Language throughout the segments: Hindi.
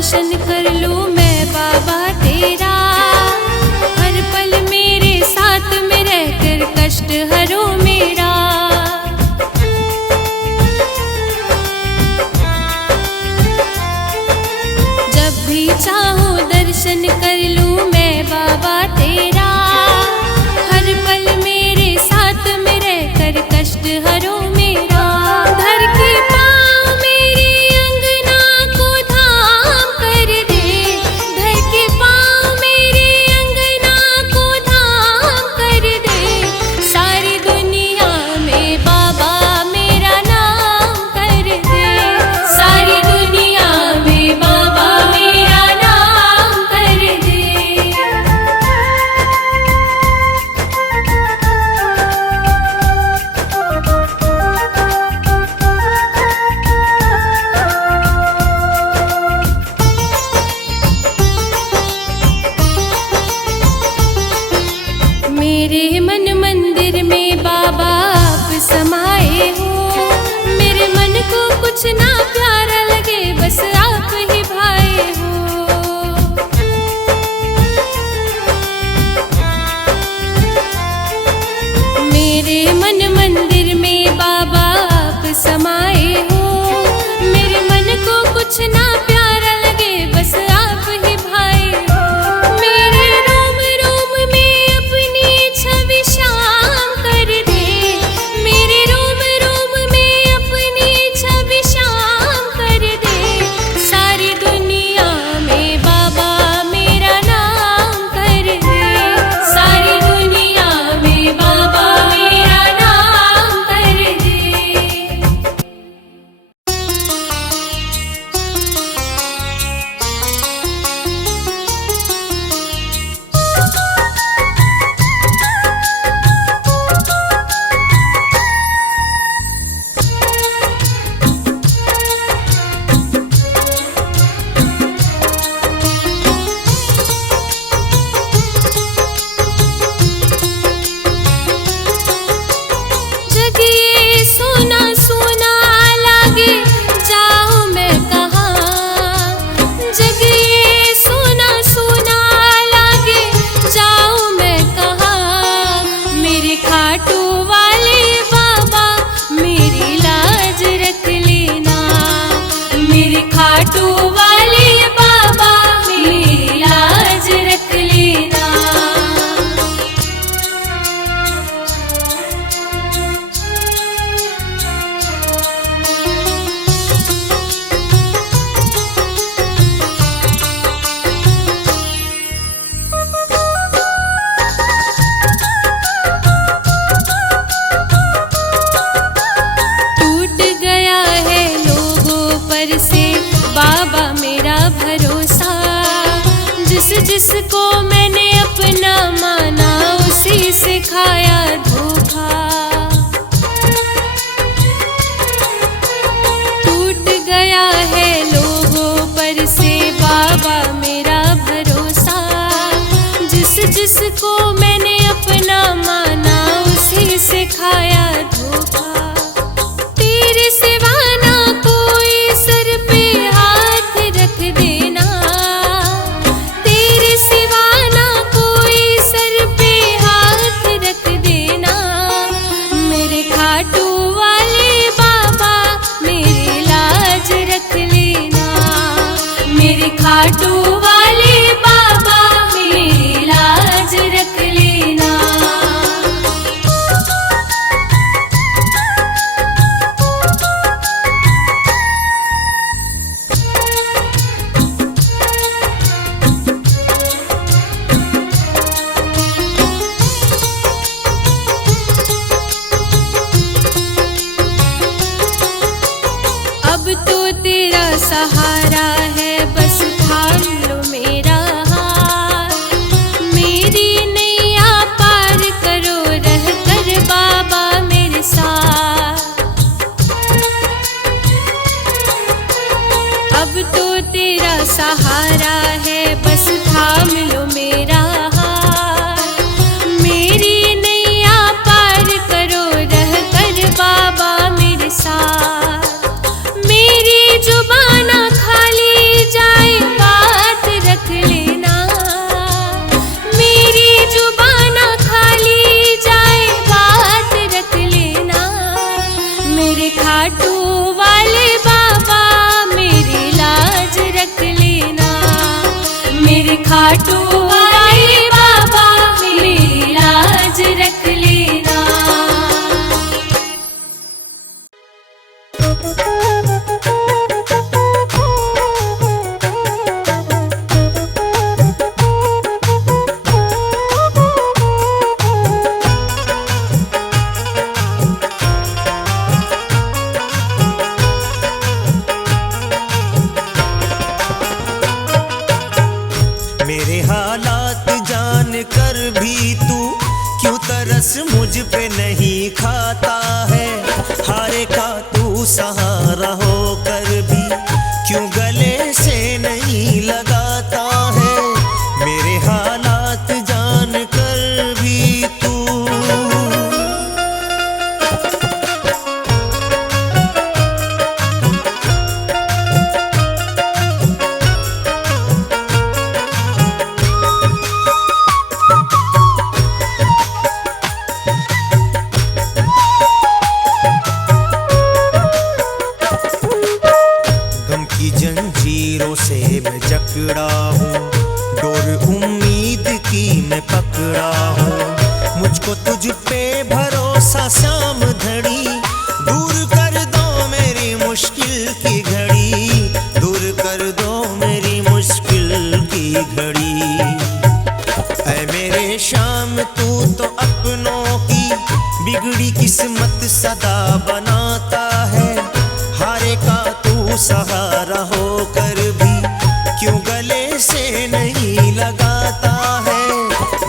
दर्शन कर लूं मैं बाबा तेरा। हर पल मेरे साथ में रहकर कष्ट हरो मेरा। जब भी चाहूं दर्शन कर लूं मैं बाबा तेरा। हर पल मेरे साथ में रहकर कष्ट हरो मेरा। धर के पाँव मेरी अंगना को धाम कर दे। धर के पाँव मेरी अंगना को धाम कर दे। सारी दुनिया में बाबा मेरा नाम कर दे। सारी दुनिया में बाबा मेरा नाम कर दे। मेरे मन मंदिर में बाबा आप समाए हो। मेरे मन को कुछ ना प्यारा लगे बस आप ही भाए हो। मेरे मन मंदिर में बाबा आप समाए हो। मेरे मन को कुछ ना प्यारा लगे बस आप ही भाए हो। मेरे रोम रोम में अपनी छवि शाम कर दे। मेरे रोम रोम में अपनी छवि शाम कर दे। सारी दुनिया में बाबा मेरा नाम कर दे। सारी दुनिया में बाबा मेरा नाम कर दे। जगिए सोना सोना लागे जाऊं मैं कहाँ। जगिए सोना सोना लागे जाऊं मैं कहाँ। मेरे खाटू वाले बाबा मेरी लाज रख लेना। मेरे खाटू वाले बाबा मेरी लाज रख लेना। टूट गया है लोगों पर से बाबा मेरा भरोसा। जिस जिसको मैंने अपना माना उसी से खाया धोखा। टूट गया है लोगों पर से बाबा मेरा भरोसा। जिस जिसको मैंने अपना माना उसी से खाया धोखा। तेरे सिवा ना कोई सर पे हाथ रख देना। तेरे सिवा ना कोई सर पे हाथ रख देना। मेरे खाटू वाले बाबा मेरी लाज रख लेना। मेरे खाटू वाले बाबा मेरी लाज रख लेना। अब तो तेरा सहारा है बस थाम लो मेरा हाथ। मेरी नैया पार करो रह कर बाबा मेरे साथ। अब तो तेरा सहारा है बस थाम लो मेरा हाथ। मेरी नैया पार करो रह कर बाबा मेरे साथ। मेरी जुबान खाली जाए खाटू वाले बाबा मेरी लाज रख लेना। मेरे हालात जान कर भी तू क्यों तरस मुझ पे नहीं खाता है। हारे का तू सहारा होकर भी क्यों गले से नहीं लगाता है। मेरे हालात जान कर भी तू जंजीरों से मैं जकड़ा हूँ, डोर उम्मीद की मैं पकड़ा हूँ। मुझको तुझ पे भरोसा शाम धड़ी, दूर कर दो मेरी मुश्किल की घड़ी, दूर कर दो मेरी मुश्किल की घड़ी। ऐ मेरे शाम तू तो अपनों की बिगड़ी किस्मत सदा बनाता है। हारे का तू सहारा होकर भी क्यों गले से नहीं लगाता है।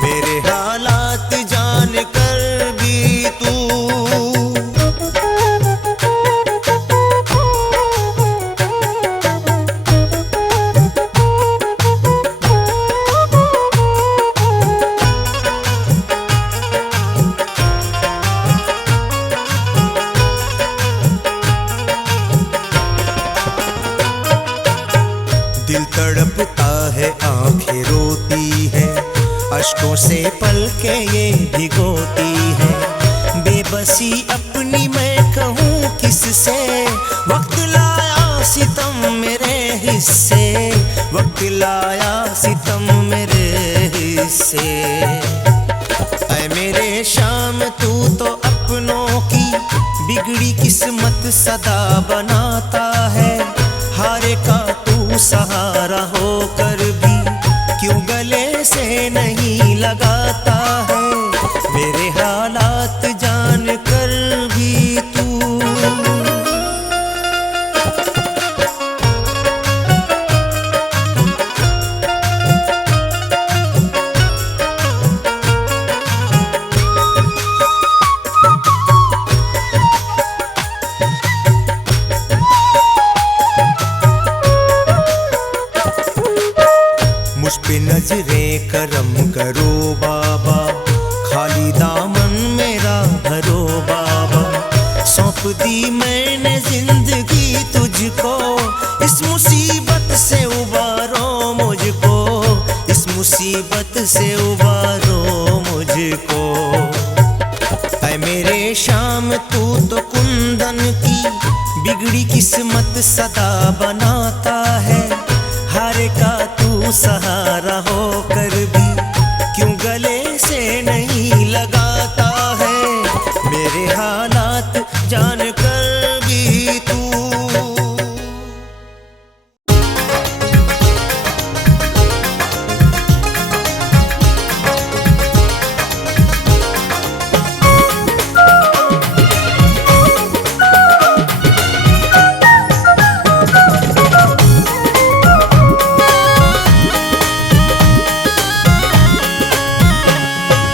मेरे हालात जान कर भी तू दिल तड़पता है, आंखें रोती है, अश्कों से पलकें ये भिगोती है। बेबसी अपनी मैं कहूँ किससे, वक्त लाया सितम मेरे हिस्से, वक्त लाया सितम मेरे हिस्से। ऐ मेरे शाम तू तो अपनों की बिगड़ी किस्मत सदा बनाता है। हारे का तू सहारा होकर भी क्यों गले से नहीं लगाता है। मेरे हालात जान कर भी तू मुझ पे नजरे करम करो बाबा, खाली दामन मेरा भरो बाबा। सौंप दी मैंने जिंदगी तुझको, इस मुसीबत से उबारो मुझको, इस मुसीबत से उबारो मुझको। ऐ मेरे शाम तू तो कुंदन की बिगड़ी किस्मत सदा बनाता है। हारे का तू सहारा होकर भी क्यों गले से नहीं लगाता है। मेरे हालात जान कर भी तू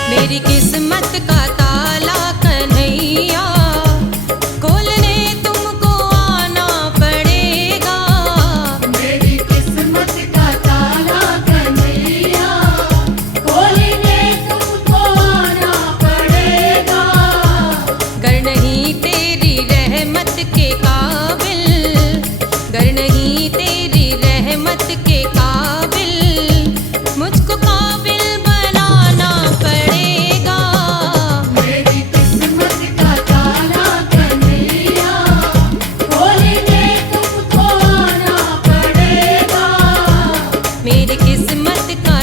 मेरी किस्मत का ताला कन्हैया, खोलने तुमको आना पड़ेगा। मेरी किस्मत का ताला कन्हैया, खोलने तुमको आना पड़ेगा। गर नहीं तेरी रहमत के काबिल, गर नहीं तेरी रहमत के काबिल, मुझको काबिल बनाना पड़ेगा। मेरी किस्मत का ताला कन्हैया, खोलने तुमको आना पड़ेगा। मेरी किस्मत का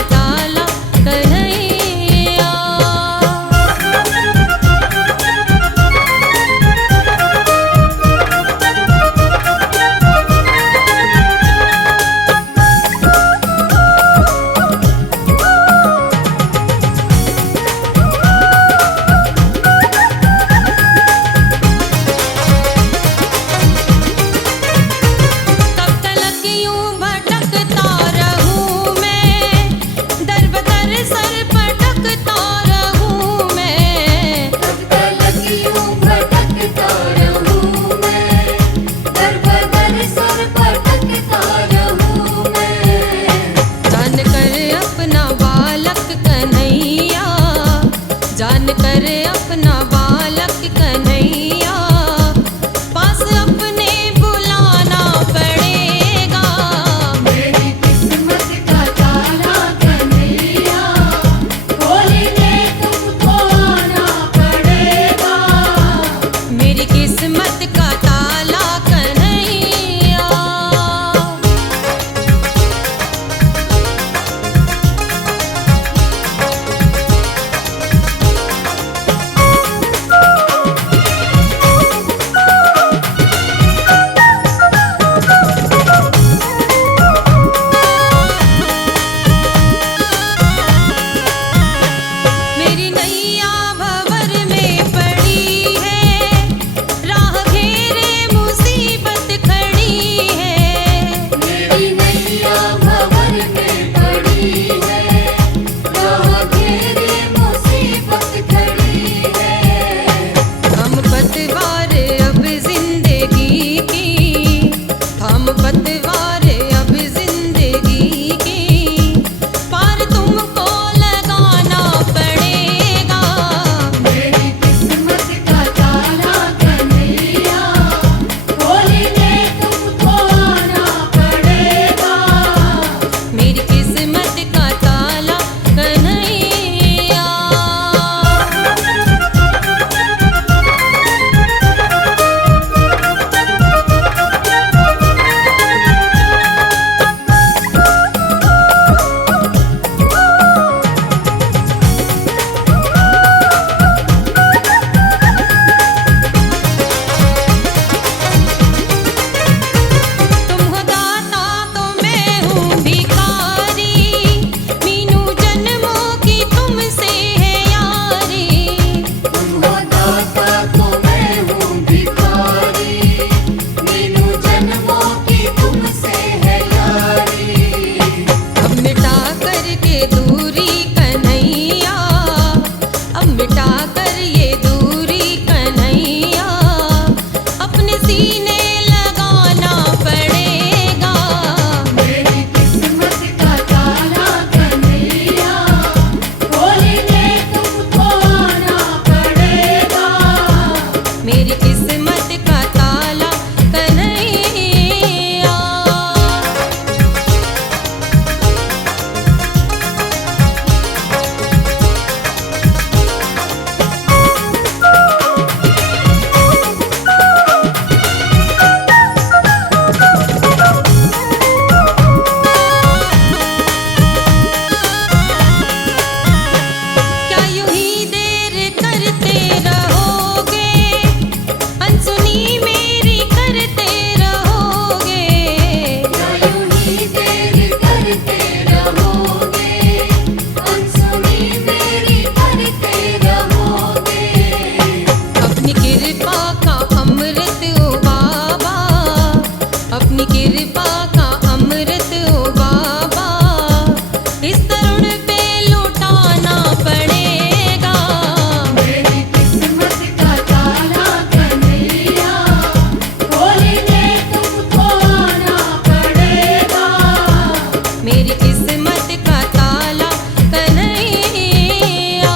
किस्मत का ताला कन्हैया।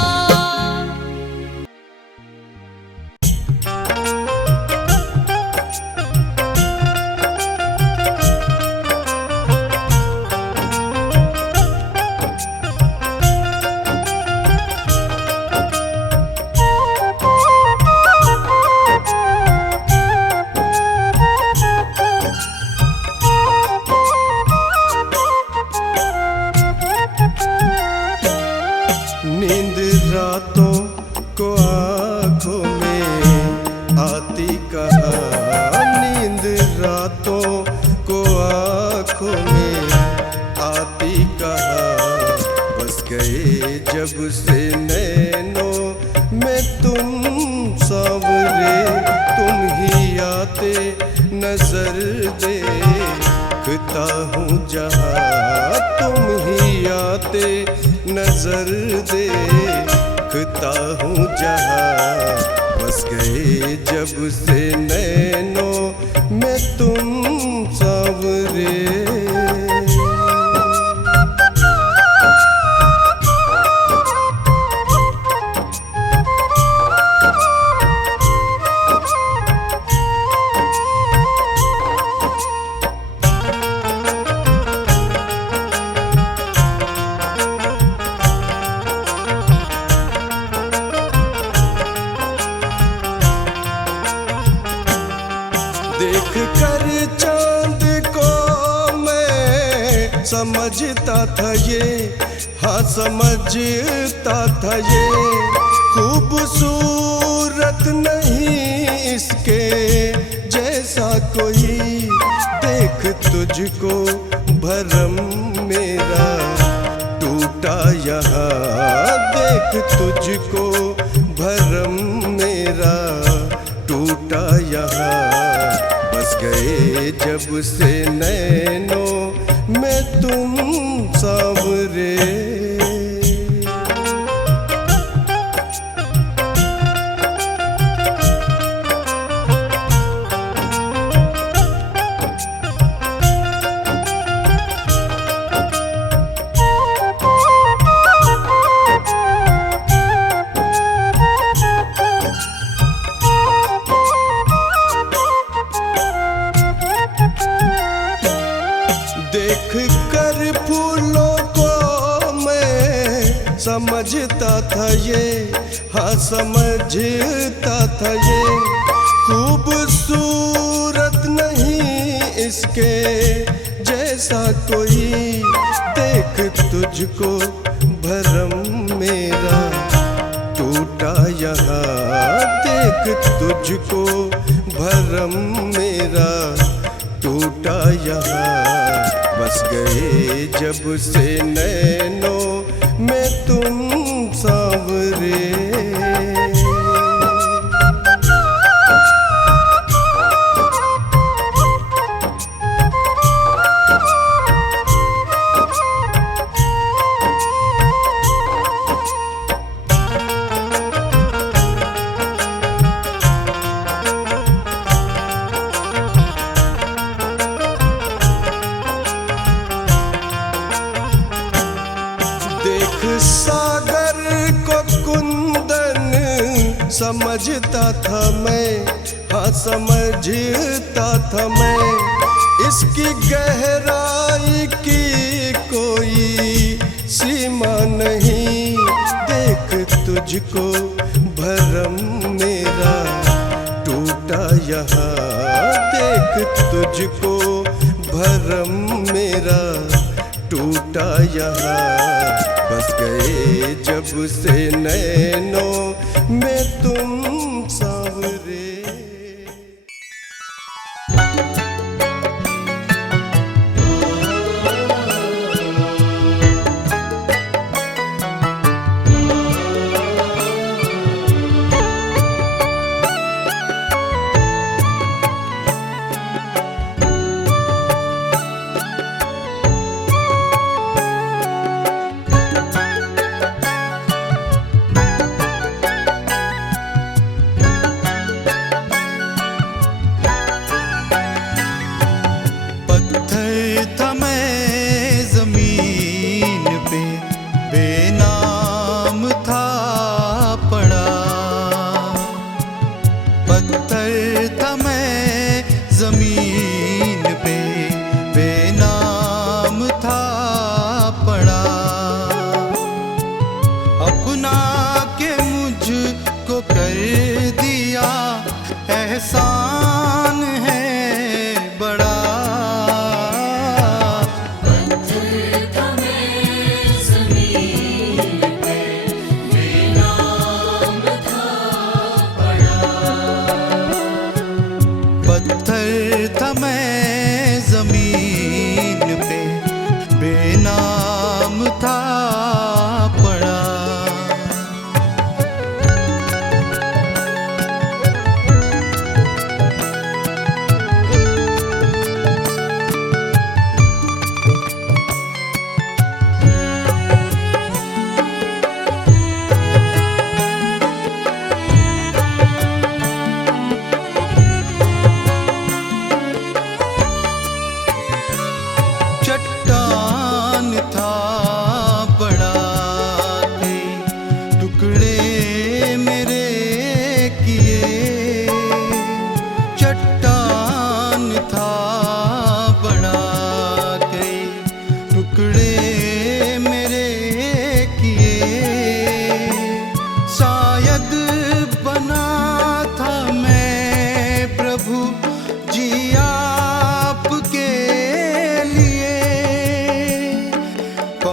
नींद रातों को आँखों में आती कहाँ, नींद रातों को आँखों में आती कहाँ। बस गए जब से नैनों में तुम सांवरे, तुम ही आते नजर देखता हूँ जहाँ, तुम ही आते नजर देखता हूँ जहाँ। बस गए जब से नैनों में तुम सांवरे। देख कर चांद को मैं समझता था ये, हाँ समझता था ये, खूबसूरत नहीं इसके जैसा कोई। देख तुझको भरम मेरा टूटा यहाँ, देख तुझको भरम मेरा टूटा यहाँ। बस गए जब से नैनों में तुम सांवरे। देख कर फूलों को मैं समझता था ये, हाँ समझता था ये, खूबसूरत नहीं इसके जैसा कोई। देख तुझको भरम मेरा टूटा यहाँ, देख तुझको भरम मेरा टूटा यहाँ। बस गए जब से नैनों में तुम सांवरे। देख सागर को कुंदन समझता था मैं, हाँ समझता था मैं, इसकी गहराई की कोई सीमा नहीं। देख तुझको भरम मेरा टूटा यहाँ, देख तुझको भरम मेरा टूटा यहाँ। बस गए जब से नैनों में तुम सांवरे।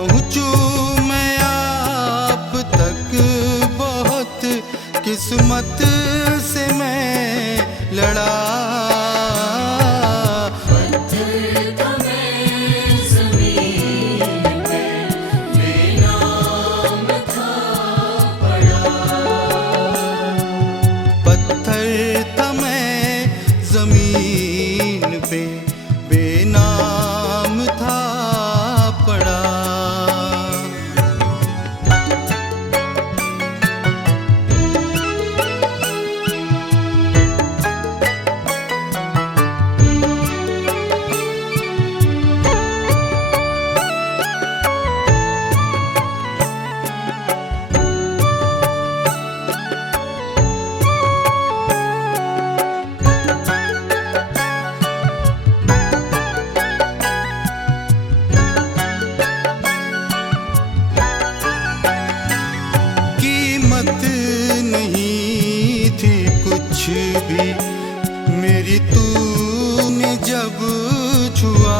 पहुँचूं मैं आप तक बहुत किस्मत से मैं लड़ा। पत्थर था मैं ज़मीन पे, बेनाम था पड़ा। पत्थर था मैं जमीन पे, बेनाम था पड़ा। कीमत नहीं थी कुछ भी मेरी, तूने जब छुआ।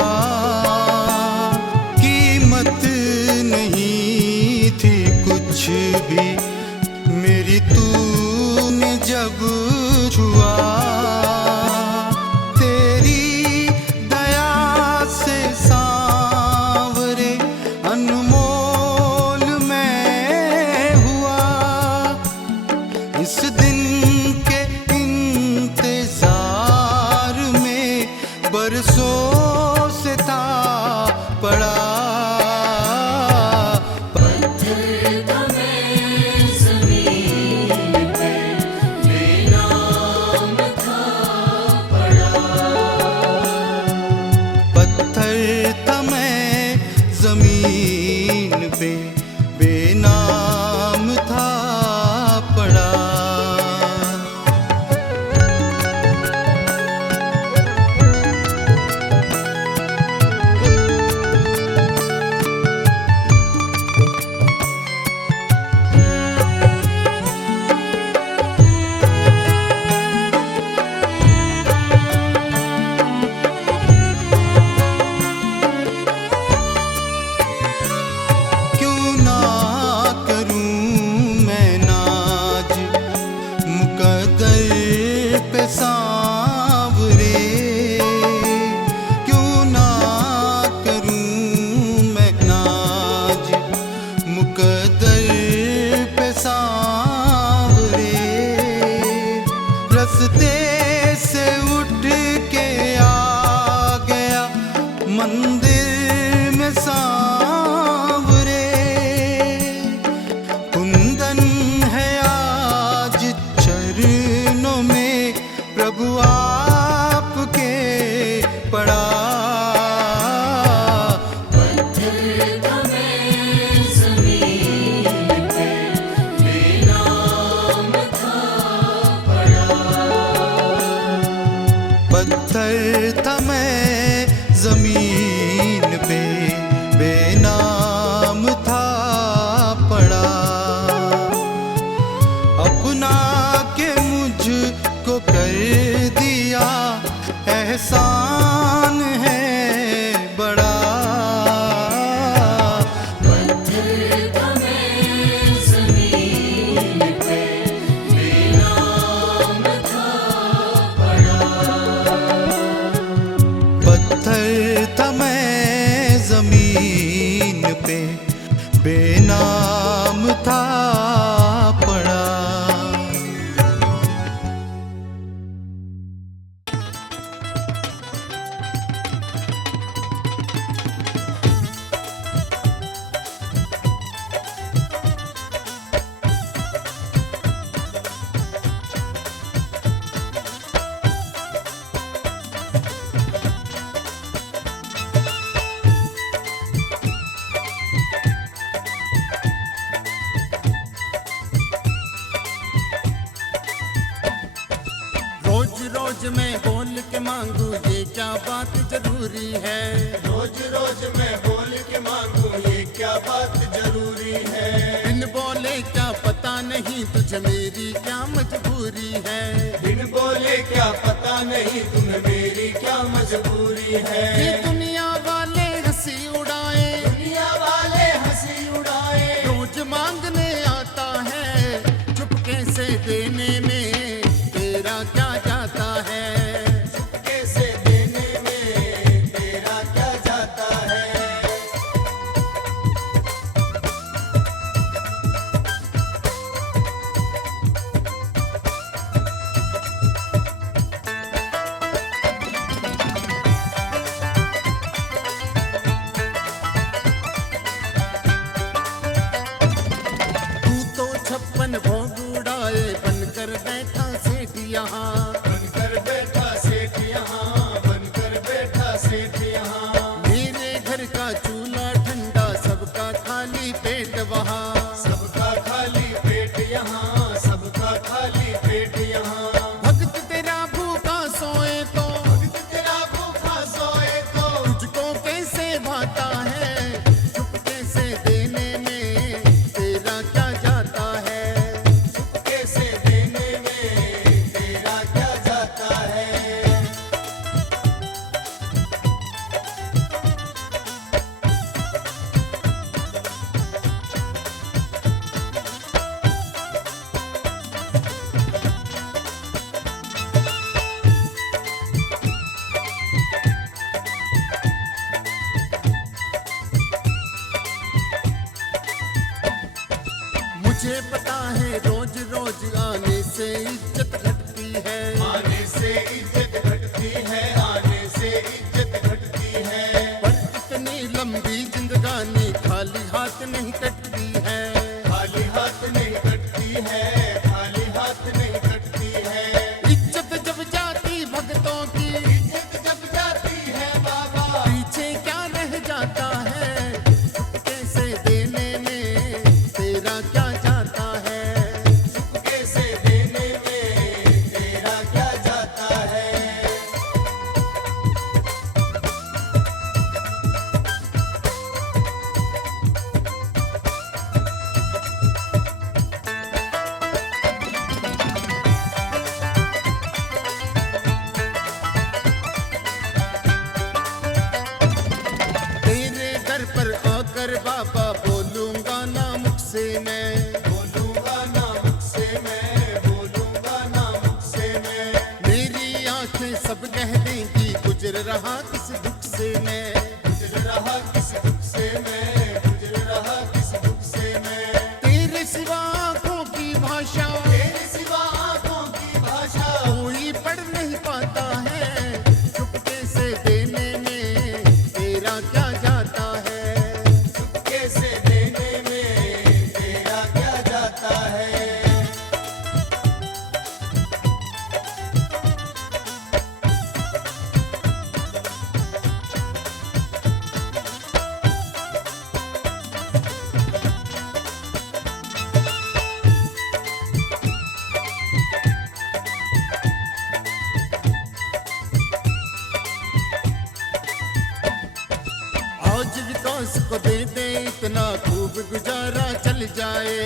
कीमत नहीं थी कुछ भी मेरी, तूने जब छुआ। तेरी दया से सांवरे अनमोल मैं हुआ। इस दिन के इंतजार में बरसों से था पड़ा। पत्थर था मैं ज़मीन पे, बेनाम था पड़ा। पत्थर था मैं जमीन पे, बेनाम था पड़ा। क्यों ना करूं मैं नाज मुकद्दर पे सांवरे। क्यों ना करूं मैं नाज मुकद्दर पे सांवरे। रस्ते से उठ के आ गया मंदिर में सांवरे। कुंदन है आज चरणों में प्रभु आपके पड़ा। पत्थर था मैं ज़मीन पे, बेनाम था पड़ा। पत्थर था मैं जमीन पे, बेनाम था पड़ा। अपना के मुझको कर दिया एहसान है बड़ा। पत्थर था मैं ज़मीन पे, बेनाम था पड़ा। पत्थर था मैं जमीन पे, बेनाम था पड़ा। रोज मैं बोल के मांगू ये क्या बात जरूरी है। रोज रोज मैं बोल के मांगू ये क्या बात जरूरी है। बिन बोले क्या पता नहीं तुझे मेरी क्या मजबूरी है। बिन बोले क्या पता नहीं तुम्हें मेरी क्या मजबूरी है। ये दुनिया वाले हंसी उड़ाए, दुनिया वाले मुझे पता है रोज रोज आने से इज्जत घटती है, आने से इज्जत घटती है, आने से इज्जत घटती है। पर इतनी लंबी जिंदगानी खाली हाथ नहीं कटती है, खाली हाथ नहीं कटती है, खाली हाथ नहीं कटती है। इज्जत जब जाती भक्तों की, इज्जत जब जाती है बाबा, पीछे क्या रह जाता है, कैसे देने में तेरा क्या जाता है। कैसे देने में तेरा क्या जाता है। तेरे घर पर आकर बाबा बोलूंगा ना मुख से मैं, बोलूंगा ना मुख से मैं, बोलूंगा ना मुख से मैं। मेरी आंखें सब कह देंगी गुजर रहा किस दुख से मैं, गुजर रहा किस दुख से मैं, गुजर रहा किस दुख से मैं। तेरे सिवा आंखों की भाषा तेरे सिवा आंखों की भाषा कोई पढ़ नहीं पाता है, चुपके से देने में तेरा क्या जाता है। कैसे देने में तेरा क्या जाता है। आज विकास को दे दे इतना खूब गुजारा चल जाए,